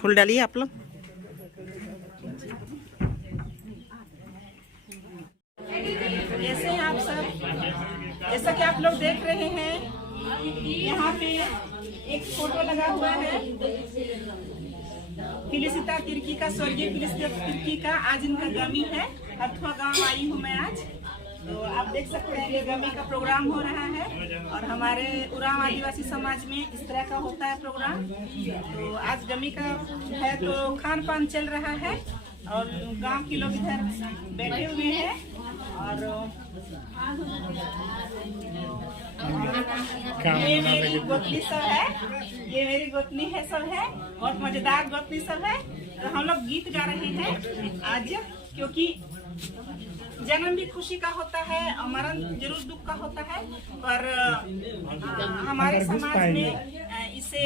फूल डालिए आप लोग। कैसे हैं आप सब? जैसा कि आप लोग देख रहे हैं, यहाँ पे एक फोटो लगा हुआ है फिलिसिता तिर्की का, स्वर्गीय फिलिसिता तिर्की का। आज इनका गमी है। हथुआ गांव आई हूँ मैं आज। तो आप देख सकते हैं कि गमी का प्रोग्राम हो रहा है और हमारे उरांव आदिवासी समाज में इस तरह का होता है प्रोग्राम। तो आज गमी का है तो खान पान चल रहा है और गांव के लोग इधर बैठे हुए हैं और ये मेरी गोतनी सब है, ये मेरी गोतनी है, सब है, बहुत मजेदार गोतनी सब है। तो हम लोग गीत गा रहे हैं आज, क्योंकि जन्म भी खुशी का होता है और मरण जरूर दुख का होता है, पर हमारे समाज में इसे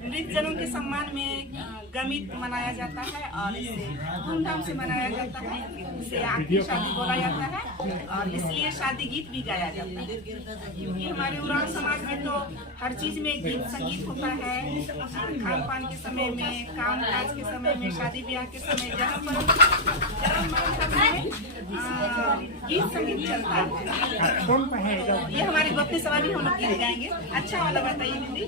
मृत जन्म के सम्मान में गमित मनाया जाता है और इसे धूमधाम से मनाया जाता है। इसे आखिरी शादी बोला जाता है और इसलिए शादी गीत भी गाया जाता है, क्योंकि हमारे उरांव समाज में तो हर चीज में गीत संगीत होता है। खान पान के समय में, काम काज के समय में, शादी ब्याह के समय, जन्म मरण का समय गीत संगीत चलता है। तो ये हमारी गोपनीय सभा भी हम लोग गीत गाएंगे। अच्छा वाला बताइए दीदी।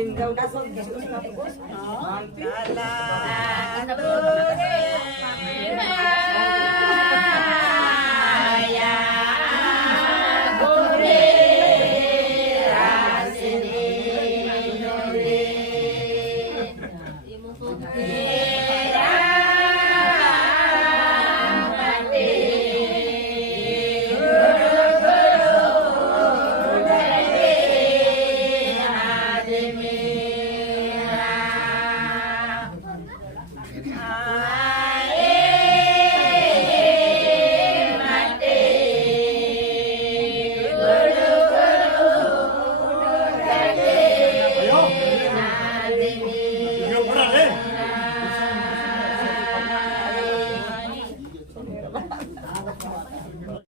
Pindaw na sa Diyos na po. Ang kala.